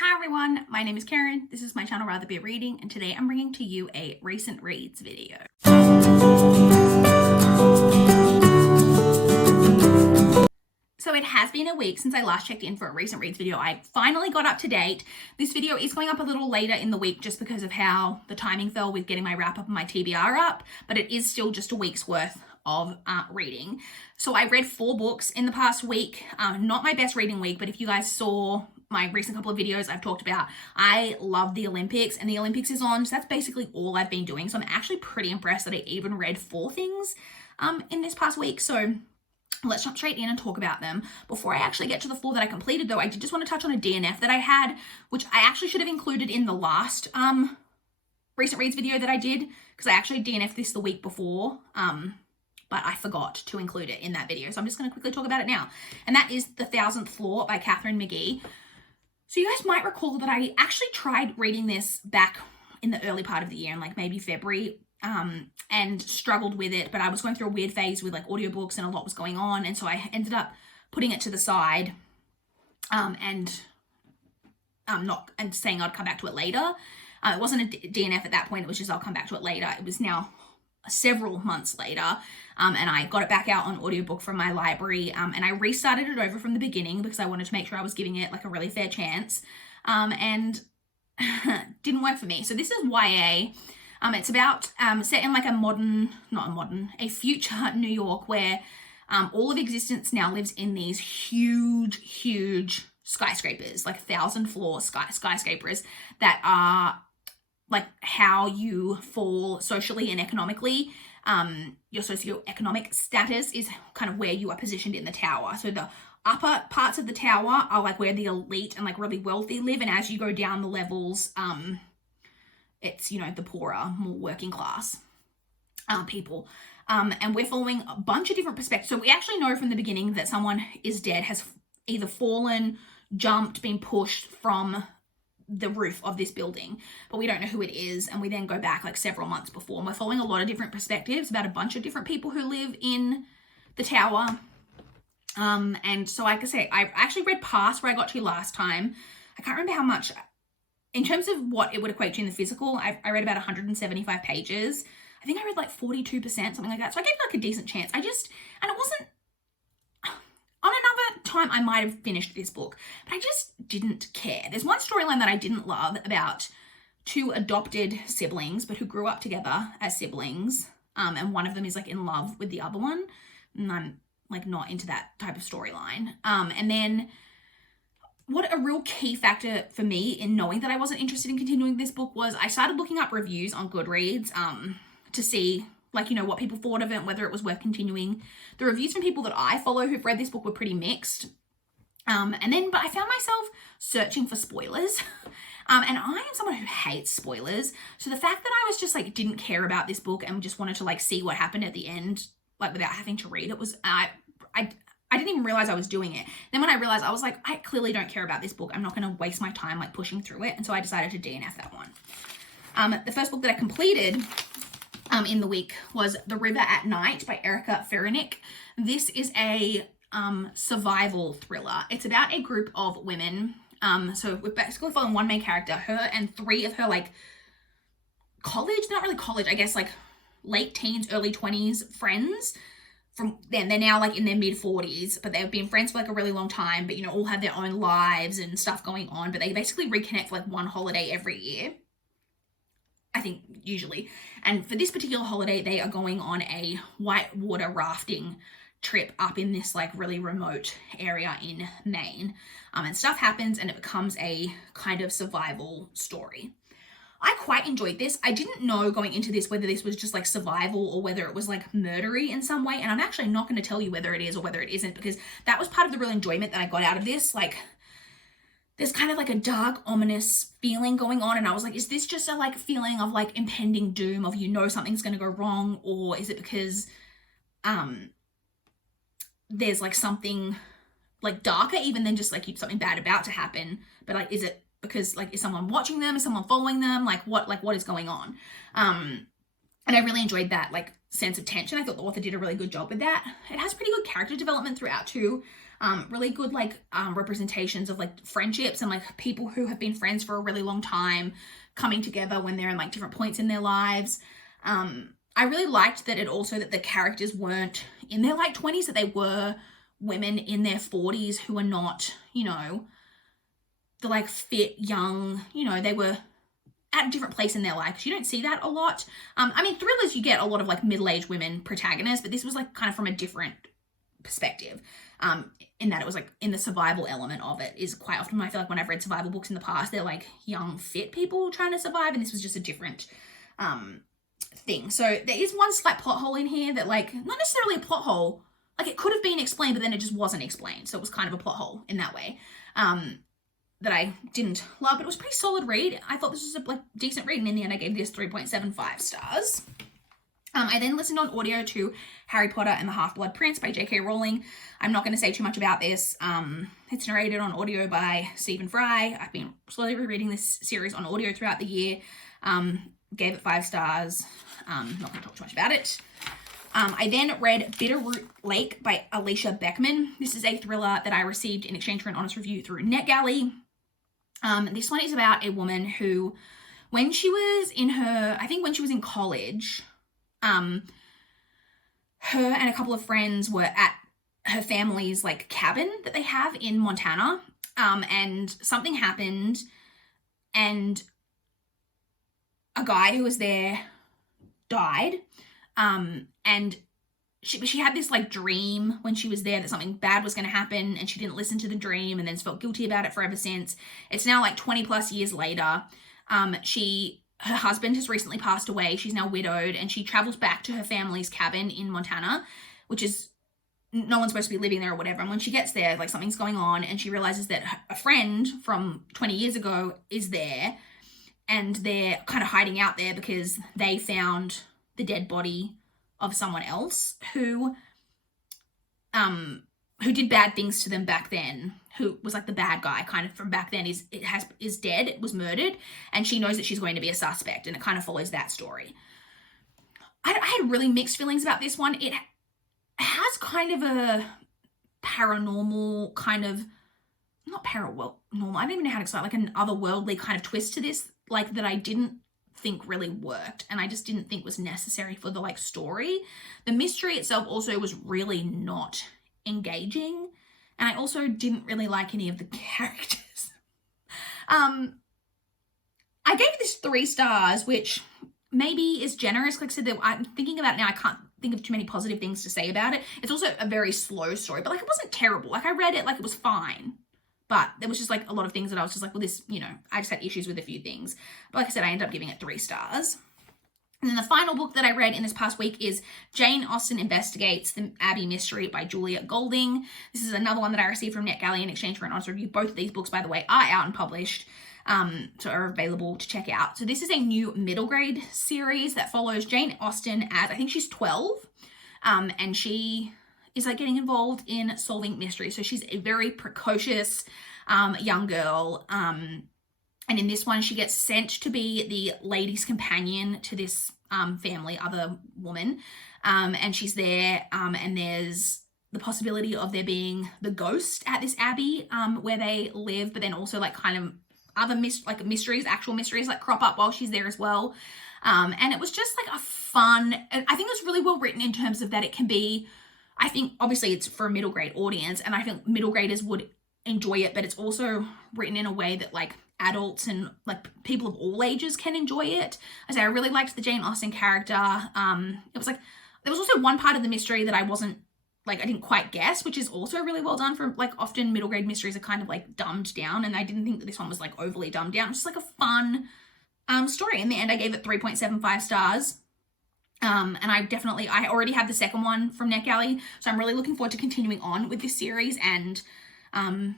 Hi everyone, my name is Karen, this is my channel RatherBeReading, and today I'm bringing to you a recent reads video. So it has been a week since I last checked in for a recent reads video. I finally got up to date. This video is going up a little later in the week just because of how the timing fell with getting my wrap up and my TBR up, but it is still just a week's worth of reading. So I read 4 books in the past week. Not my best reading week, but if you guys saw my recent couple of videos, I've talked about I love the Olympics, and the Olympics is on, so that's basically all I've been doing. So I'm actually pretty impressed that I even read 4 things in this past week. So let's jump straight in and talk about them. Before I actually get to the 4 that I completed though, I did just want to touch on a DNF that I had, which I actually should have included in the last recent reads video that I did, because I actually DNF'd this the week before, but I forgot to include it in that video. So I'm just going to quickly talk about it now. And that is The Thousandth Floor by Katharine McGee. So you guys might recall that I actually tried reading this back in the early part of the year, in like maybe February, and struggled with it, but I was going through a weird phase with like audiobooks and a lot was going on, and so I ended up putting it to the side and saying I'd come back to it later. It wasn't a DNF at that point, it was just I'll come back to it later. It was now several months later, and I got it back out on audiobook from my library, and I restarted it over from the beginning because I wanted to make sure I was giving it like a really fair chance, and didn't work for me. So this is YA. It's about set in like a future New York where all of existence now lives in these huge skyscrapers, like 1,000-floor skyscrapers that are like how you fall socially and economically. Your socioeconomic status is kind of where you are positioned in the tower. So the upper parts of the tower are like where the elite and like really wealthy live, and as you go down the levels, it's, you know, the poorer, more working class people. And we're following a bunch of different perspectives. So we actually know from the beginning that someone is dead, has either fallen, jumped, been pushed from the roof of this building, but we don't know who it is. And we then go back like several months before, and we're following a lot of different perspectives about a bunch of different people who live in the tower. And so like I say, I actually read past where I got to last time. I can't remember how much, in terms of what it would equate to in the physical, I read about 175 pages. I think I read like 42%, something like that. So I gave it like a decent chance. And it wasn't, on another time I might have finished this book, but I just didn't care. There's one storyline that I didn't love about 2 adopted siblings, but who grew up together as siblings. And one of them is like in love with the other one. And I'm like not into that type of storyline. And then what a real key factor for me in knowing that I wasn't interested in continuing this book was I started looking up reviews on Goodreads to see, like, you know, what people thought of it and whether it was worth continuing. The reviews from people that I follow who've read this book were pretty mixed. But I found myself searching for spoilers. And I am someone who hates spoilers. So the fact that I was just like, didn't care about this book and just wanted to like see what happened at the end, like without having to read it, was, I didn't even realize I was doing it. Then when I realized, I was like, I clearly don't care about this book. I'm not going to waste my time like pushing through it. And so I decided to DNF that one. The first book that I completed in the week was The River at Night by Ferencik. This is a survival thriller. It's about a group of women. So we're basically following one main character, her and 3 of her like college, not really college, I guess like late teens, early 20s friends. From then, they're now like in their mid 40s, but they've been friends for like a really long time, but you know, all have their own lives and stuff going on, but they basically reconnect for like one holiday every year, I think, usually. And for this particular holiday, they are going on a whitewater rafting trip up in this like really remote area in Maine. And stuff happens and it becomes a kind of survival story. I quite enjoyed this. I didn't know going into this whether this was just like survival or whether it was like murdery in some way. And I'm actually not going to tell you whether it is or whether it isn't, because that was part of the real enjoyment that I got out of this. Like, there's kind of like a dark, ominous feeling going on. And I was like, is this just a like feeling of like impending doom of, you know, something's going to go wrong? Or is it because there's like something like darker even than just like something bad about to happen? But like, is it because like, is someone watching them? Is someone following them? Like what is going on? And I really enjoyed that like sense of tension. I thought the author did a really good job with that. It has pretty good character development throughout too. Really good like representations of like friendships and like people who have been friends for a really long time coming together when they're in like different points in their lives. I really liked that that the characters weren't in their like 20s, that they were women in their 40s who are not, you know, the like fit, young, you know, they were at a different place in their life, because you don't see that a lot. I mean, thrillers, you get a lot of like middle-aged women protagonists, but this was like kind of from a different perspective, in that it was like in the survival element of it is quite often, I feel like when I've read survival books in the past, they're like young, fit people trying to survive, and this was just a different thing. So there is one slight plot hole in here that like, not necessarily a plot hole, like it could have been explained, but then it just wasn't explained. So it was kind of a plot hole in that way. That I didn't love, but it was a pretty solid read. I thought this was a like decent read, and in the end I gave this 3.75 stars. I then listened on audio to Harry Potter and the Half-Blood Prince by J.K. Rowling. I'm not going to say too much about this. It's narrated on audio by Stephen Fry. I've been slowly rereading this series on audio throughout the year. Gave it 5 stars. Not going to talk too much about it. I then read Bitterroot Lake by Alicia Beckman. This is a thriller that I received in exchange for an honest review through NetGalley. This one is about a woman who, when she was in college, her and a couple of friends were at her family's like cabin that they have in Montana, and something happened, and a guy who was there died, and she had this like dream when she was there that something bad was going to happen, and she didn't listen to the dream and then felt guilty about it forever since. It's now like 20 plus years later. Her husband has recently passed away. She's now widowed, and she travels back to her family's cabin in Montana, which is, no one's supposed to be living there or whatever. And when she gets there, like something's going on, and she realizes that a friend from 20 years ago is there, and they're kind of hiding out there because they found the dead body of someone else who did bad things to them back then, who was like the bad guy kind of from back then, is dead, was murdered, and she knows that she's going to be a suspect, and it kind of follows that story. I had really mixed feelings about this one. It has kind of a paranormal kind of, not paranormal, I don't even know how to explain, like an otherworldly kind of twist to this, like that I didn't think really worked, and I just didn't think was necessary for the like story. The mystery itself also was really not engaging, and I also didn't really like any of the characters. I gave this 3 stars, which maybe is generous. Like I said, I'm thinking about it now, I can't think of too many positive things to say about it. It's also a very slow story, but like it wasn't terrible. Like I read it, like it was fine. But there was just like a lot of things that I was just like, well, this, you know, I just had issues with a few things. But like I said, I ended up giving it 3 stars. And then the final book that I read in this past week is Jane Austen Investigates the Abbey Mystery by Julia Golding. This is another one that I received from NetGalley in exchange for an honest review. Both of these books, by the way, are out and published, so are available to check out. So this is a new middle grade series that follows Jane Austen as, I think she's 12, and she is like getting involved in solving mysteries. So she's a very precocious young girl, and in this one she gets sent to be the lady's companion to this other woman, and she's there, and there's the possibility of there being the ghost at this abbey where they live, but then also like kind of other actual mysteries like crop up while she's there as well. And it was just like a fun, I think it was really well written in terms of that it can be, I think obviously it's for a middle grade audience, and I think middle graders would enjoy it, but it's also written in a way that like adults and like people of all ages can enjoy it. I really liked the Jane Austen character. It was like, there was also one part of the mystery that I didn't quite guess, which is also really well done. For like often middle grade mysteries are kind of like dumbed down, and I didn't think that this one was like overly dumbed down. It was just like a fun story. In the end, I gave it 3.75 stars. And I already have the second one from NetGalley, so I'm really looking forward to continuing on with this series and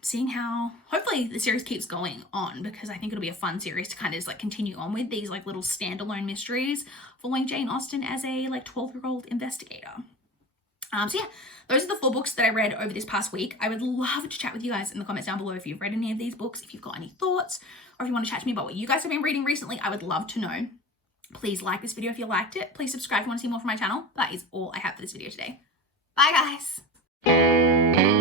seeing how hopefully the series keeps going on, because I think it'll be a fun series to kind of just like continue on with these like little standalone mysteries following Jane Austen as a like 12-year-old investigator. So yeah, those are the 4 books that I read over this past week. I would love to chat with you guys in the comments down below if you've read any of these books, if you've got any thoughts, or if you want to chat to me about what you guys have been reading recently. I would love to know. Please like this video if you liked it. Please subscribe if you want to see more from my channel. That is all I have for this video today. Bye guys.